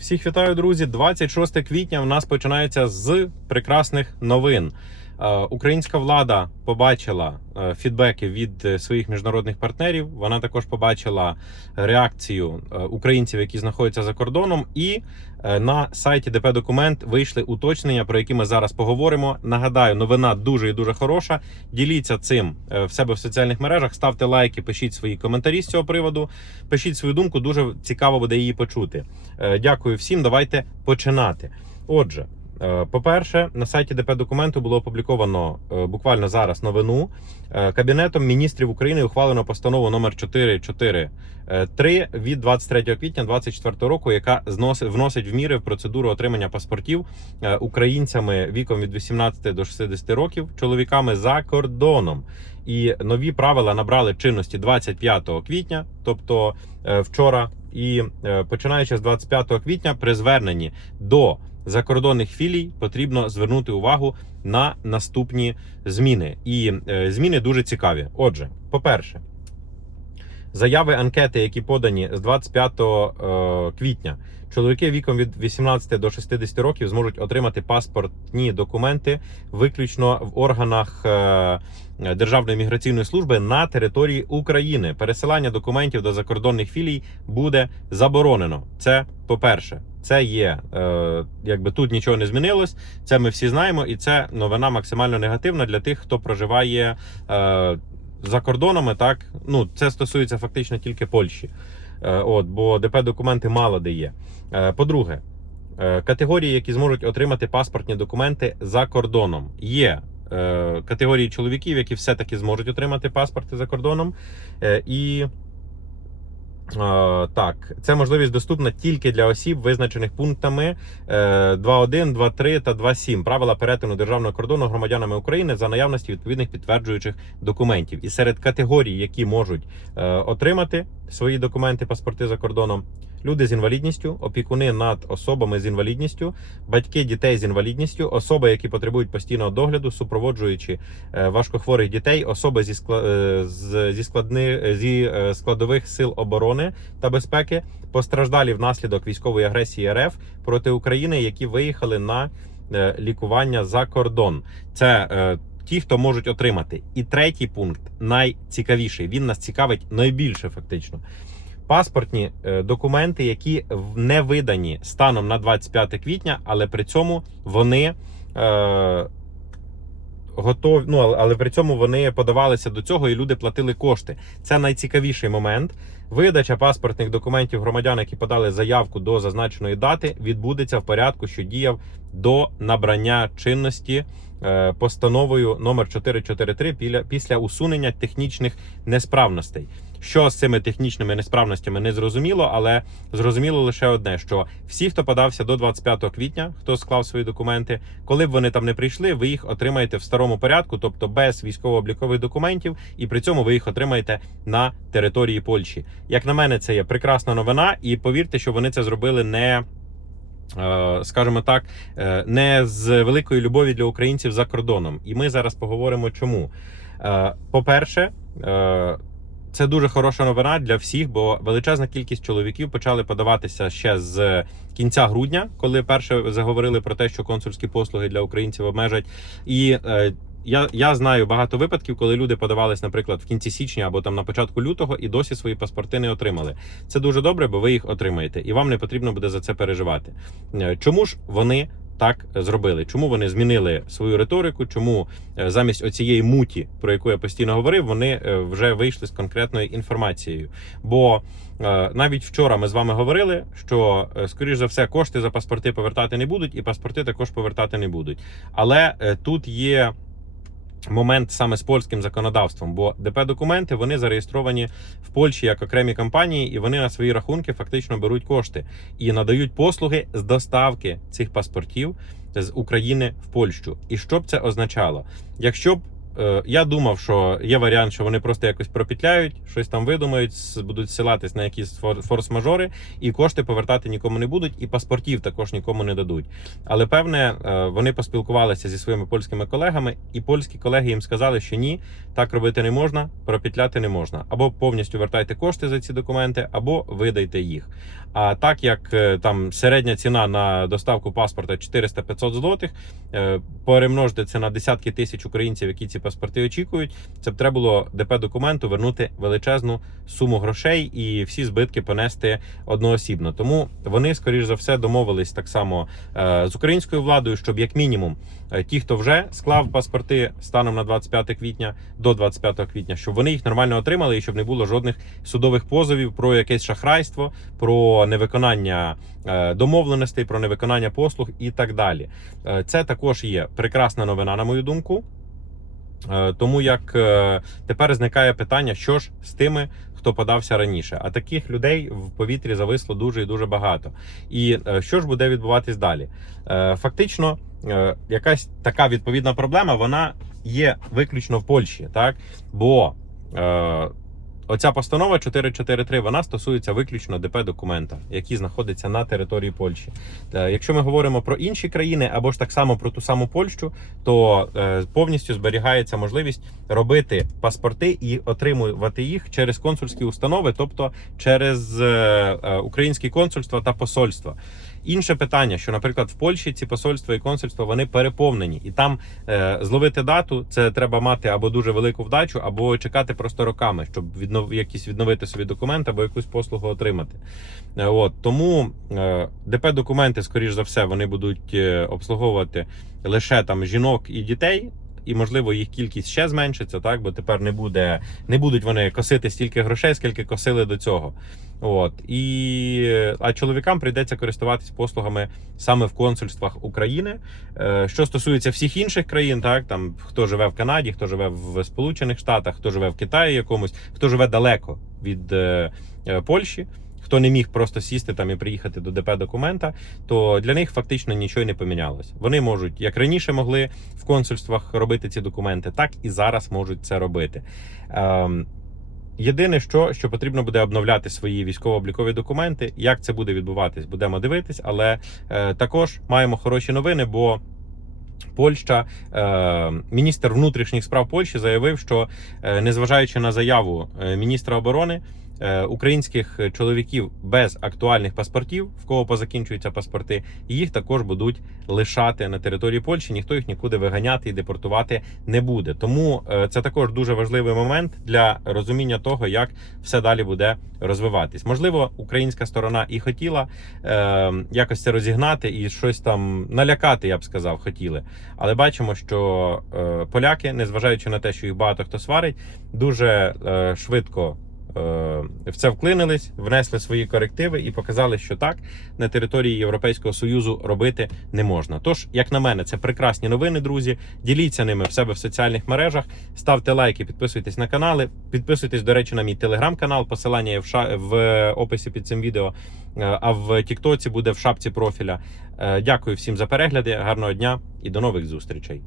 Всіх вітаю, друзі! 26 квітня в нас починається з прекрасних новин. Е, Українська влада побачила е, фідбеки від е, своїх міжнародних партнерів. Вона також побачила реакцію українців, які знаходяться за кордоном. І на сайті ДП Документ вийшли уточнення, про які ми зараз поговоримо. Нагадаю, новина дуже і дуже хороша. Діліться цим в себе в соціальних мережах. Ставте лайки, пишіть свої коментарі з цього приводу. Пишіть свою думку. Дуже цікаво буде її почути. Дякую всім. Давайте починати. Отже. Е, По-перше, на сайті ДП документу було опубліковано е, буквально зараз новину. Е, Кабінетом міністрів України ухвалено постанову номер 443 від 23 квітня 2024 року, яка вносить в міри в процедуру отримання паспортів українцями віком від 18 до 60 років, чоловіками за кордоном. І нові правила набрали чинності 25 квітня, тобто вчора. І починаючи з 25 квітня, при зверненні до закордонних філій потрібно звернути увагу на наступні зміни. І е, зміни дуже цікаві. Отже, по-перше, заяви анкети, які подані з 25 е, квітня, чоловіки віком від 18 до 60 років зможуть отримати паспортні документи виключно в органах. е, Державної міграційної служби на території України пересилання документів до закордонних філій буде заборонено. Це по-перше, це є е, якби тут нічого не змінилось. Це ми всі знаємо, і це новина максимально негативна для тих, хто проживає е, за кордонами. Так ну це стосується фактично тільки Польщі. Е, от бо ДП документи мало де є. Е, по-друге, е, категорії, які зможуть отримати паспортні документи за кордоном, є е, категорії чоловіків, які все-таки зможуть отримати паспорти за кордоном. Е, і так, це можливість доступна тільки для осіб, визначених пунктами е, 2.1, 2.3 та 2.7 правила перетину державного кордону громадянами України за наявності відповідних підтверджуючих документів. І серед категорій, які можуть е, отримати свої документи, паспорти за кордоном. Люди з інвалідністю, опікуни над особами з інвалідністю, батьки дітей з інвалідністю, особи, які потребують постійного догляду, супроводжуючи е, важкохворих дітей, особи зі е, зі складни зі е, складових сил оборони та безпеки, постраждалі внаслідок військової агресії РФ проти України, які виїхали на лікування за кордон. Це ті, хто можуть отримати. І третій пункт найцікавіший. Він нас цікавить найбільше, фактично. Паспортні е, документи, які не видані станом на 25 квітня, але при цьому вони е, готові. Ну але- при цьому вони подавалися до цього, і люди платили кошти. Це найцікавіший момент. Видача паспортних документів громадян, які подали заявку до зазначеної дати, відбудеться в порядку, що діяв до набрання чинності е, постановою номер 443 піля- після усунення технічних несправностей. Що з цими технічними несправностями не зрозуміло, але зрозуміло лише одне: що всі, хто подався до 25 квітня, хто склав свої документи, коли б вони там не прийшли, ви їх отримаєте в старому порядку, тобто без військово-облікових документів, і при цьому ви їх отримаєте на території Польщі. Як на мене, це є прекрасна новина, і повірте, що вони це зробили не. е, Скажімо так, е, не з великої любові для українців за кордоном. І ми зараз поговоримо, чому. Е, По-перше, е, це дуже хороша новина для всіх, бо величезна кількість чоловіків почали подаватися ще з кінця грудня, коли перше заговорили про те, що консульські послуги для українців обмежать. І е, я, я знаю багато випадків, коли люди подавались, наприклад, в кінці січня або там на початку лютого, і досі свої паспорти не отримали. Це дуже добре, бо ви їх отримаєте, і вам не потрібно буде за це переживати. Е, Чому ж вони? Так зробили. Чому вони змінили свою риторику? Чому е, замість оцієї муті, про яку я постійно говорив, вони е, вже вийшли з конкретною інформацією? Бо е, навіть вчора ми з вами говорили, що скоріш за все кошти за паспорти повертати не будуть, і паспорти також повертати не будуть. Але тут є. Момент саме з польським законодавством, бо ДП документи вони зареєстровані в Польщі як окремі компанії, і вони на свої рахунки фактично беруть кошти і надають послуги з доставки цих паспортів з України в Польщу. І що б це означало? Якщо б я думав, що є варіант, що вони просто якось пропетляють, щось там видумають, будуть ссилатись на якісь форс-мажори, і кошти повертати нікому не будуть, і паспортів також нікому не дадуть. Але певне, е, вони поспілкувалися зі своїми польськими колегами, і польські колеги їм сказали, що ні, так робити не можна, пропетляти не можна. Або повністю вертайте кошти за ці документи, або видайте їх. А так як е, там середня ціна на доставку паспорта 400-500 злотих, е, перемножити це на десятки тисяч українців, які ці паспорти очікують, це б треба було ДП документу вернути величезну суму грошей і всі збитки понести одноосібно. Тому вони, скоріш за все, домовились так само е, з українською владою, щоб як мінімум е, ті, хто вже склав паспорти станом на 25 квітня до 25 квітня, щоб вони їх нормально отримали і щоб не було жодних судових позовів про якесь шахрайство, про невиконання е, домовленостей, про невиконання послуг і так далі. Це також є прекрасна новина, на мою думку. Е, Тому як е, тепер зникає питання, що ж з тими, хто подався раніше. А таких людей в повітрі зависло дуже і дуже багато. І е, що ж буде відбуватись далі? Фактично, якась така відповідна проблема вона є виключно в Польщі, так бо. Оця постанова 443 вона стосується виключно ДП документа, які знаходяться на території Польщі. Е, Якщо ми говоримо про інші країни або ж так само про ту саму Польщу, то е, повністю зберігається можливість робити паспорти і отримувати їх через консульські установи, тобто через е, українські консульства та посольства. Інше питання, що, наприклад, в Польщі ці посольства і консульства вони переповнені, і там е, зловити дату це треба мати або дуже велику вдачу, або чекати просто роками, щоб віднов... якісь відновити собі документ або якусь послугу отримати. Е, От тому е, ДП документи, скоріш за все, вони будуть е, обслуговувати лише там жінок і дітей. І можливо їх кількість ще зменшиться, так бо тепер не буде, не будуть вони косити стільки грошей, скільки косили до цього. От і а чоловікам прийдеться користуватись послугами саме в консульствах України. Е, Що стосується всіх інших країн, так там хто живе в Канаді, хто живе в Сполучених Штатах, хто живе в Китаї якомусь, хто живе далеко від е, е, Польщі. Хто не міг просто сісти там і приїхати до ДП документа, то для них фактично нічого не помінялось. Вони можуть, як раніше могли в консульствах робити ці документи, так і зараз можуть це робити. Ем, Єдине, що, що потрібно буде обновляти свої військово-облікові документи. Як це буде відбуватись, будемо дивитись, але е, також маємо хороші новини, бо. Польща, е, міністр внутрішніх справ Польщі заявив, що е, незважаючи на заяву е, міністра оборони, українських чоловіків без актуальних паспортів, в кого позакінчуються паспорти, їх також будуть лишати на території Польщі. Ніхто їх нікуди виганяти і депортувати не буде. Тому е, це також дуже важливий момент для розуміння того, як все далі буде розвиватись. Можливо, українська сторона і хотіла е, якось це розігнати і щось там налякати, я б сказав, хотіли. Але бачимо, що е, поляки, незважаючи на те, що їх багато хто сварить, дуже е, швидко. Е, В це вклинились, внесли свої корективи і показали, що так на території Європейського союзу робити не можна. Тож, як на мене, це прекрасні новини, друзі. Діліться ними в себе в соціальних мережах, ставте лайки, підписуйтесь на канали. Підписуйтесь, до речі, на мій телеграм-канал. Посилання є в ша... в описі під цим відео. Е, А в Тіктоці буде в шапці профіля. Е, Дякую всім за перегляди. Гарного дня і до нових зустрічей.